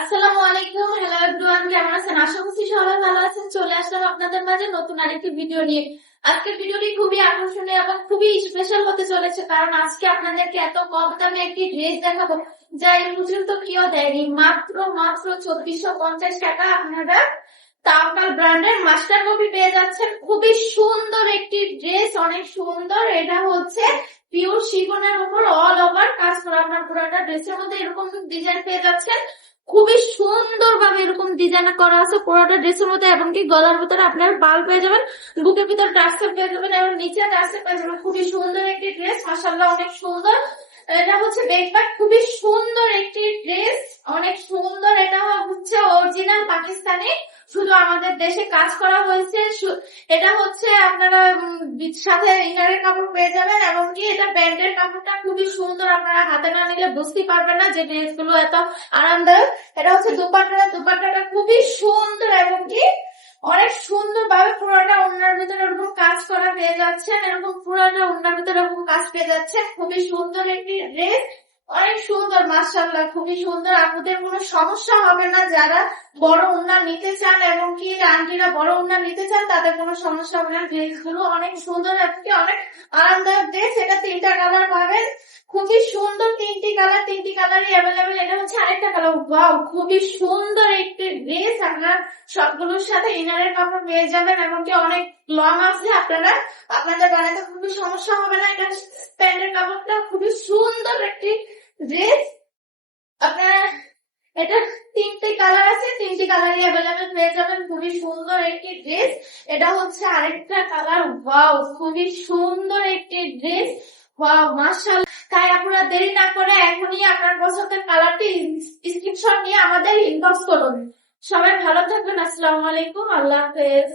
আসসালামু আলাইকুম, hello everyone, কেমন আছেন? আশা করছি সবাই ভালো আছেন। চলে আসলাম আপনাদের মাঝে নতুন আরেকটি ভিডিও নিয়ে। আজকের ভিডিওটি খুবই আকর্ষণীয় এবং খুবই স্পেশাল হতে চলেছে, কারণ আজকে আপনাদেরকে এত কম দামে একটি ড্রেস দেখাবো যা এর পর্যন্ত কেউ দেয়নি। মাত্র মাত্র 2450 টাকা আপনারা তাওকাল ব্র্যান্ডের মাস্টার কপি পেয়ে যাচ্ছেন। খুবই সুন্দর একটি ড্রেস, অনেক সুন্দর। এটা হচ্ছে পিওর শিফনের উপর অল ওভার কাজ করা। আপনার পুরোটা ড্রেসের মধ্যে এরকম ডিজাইন পেয়ে যাচ্ছেন। খুবই সুন্দর ভাবে এরকম ডিজাইন করা আছে পুরোটা ড্রেসের মধ্যে, এমনকি গলার ভিতরে আপনার বাল পেয়ে যাবেন, বুকের ভিতরে টার্সেল পেয়ে যাবেন এবং নিচে টার্সেল পেয়ে যাবেন। খুবই সুন্দর একটি ড্রেস, মাশাআল্লাহ অনেক সুন্দর। এটা হচ্ছে ব্যাকপ্যাক, খুবই সুন্দর একটি ড্রেস, অনেক সুন্দর। এটা হচ্ছে অরিজিনাল পাকিস্তানি, শুধু আমাদের দেশে কাজ করা হয়েছে। এটা হচ্ছে আপনারা সাথে ইনারের কাপড় পেয়ে যাবেন, এমনকি এটা প্যান্টের কাপড়টা খুবই সুন্দর। আপনারা হাতে না নিলে বুঝতেই পারবেন না যে ড্রেস গুলো এত আরামদায়ক। এটা হচ্ছে দুপাট্টাটা খুবই সুন্দর এবং কি অনেক সুন্দর ভাবে পুরোটা ওড়নার ভিতরে এরকম কাজ করা পেয়ে যাচ্ছেন। এরকম পুরোটা ওড়নার ভিতরে এরকম কাজ পেয়ে যাচ্ছেন। খুবই সুন্দর একটি ড্রেস, অনেক সুন্দর, মাশাআল্লাহ খুবই সুন্দর। আপনাদের কোনো সমস্যা হবে না যারা বড় ওড়না নিতে চান, এবং কি আন্টিরা বড় ওড়না নিতে চান, তাদের কোনো সমস্যা হবে না। ড্রেস গুলো অনেক সুন্দর, অনেক আরামদায়ক ড্রেস। এটা 3টা কালার পাবেন, খুবই সুন্দর। 3টি কালার, 3টি কালারই অ্যাভেলেবেল। এটা হচ্ছে আরেকটা কালার। ওয়াও, খুবই সুন্দর একটি ড্রেস। আপনার সবগুলোর সাথে ইনারের কাপড় পেয়ে যাবেন, এমনকি অনেক লং আছে। আপনাদের বানাতে খুবই সমস্যা হবে না। এটা প্যান্টের কাপড়টা খুবই সুন্দর একটি ড্রেস। আপনারা এটা 3টে কালার আছে, 3টি কালারই অ্যাভেলেবেল পেয়ে যাবেন। খুবই সুন্দর একটি ড্রেস। এটা হচ্ছে আরেকটা কালার। ওয়াও, খুবই সুন্দর একটি ড্রেস। ওয়াও, মাশাআল্লাহ। তাই আপনারা দেরি না করে এখনই আপনার পছন্দের কালারটি স্ক্রিনশট নিয়ে আমাদের ইনবক্স করুন। সবাই ভালো থাকবেন। আসসালামু আলাইকুম, আল্লাহ হাফেজ।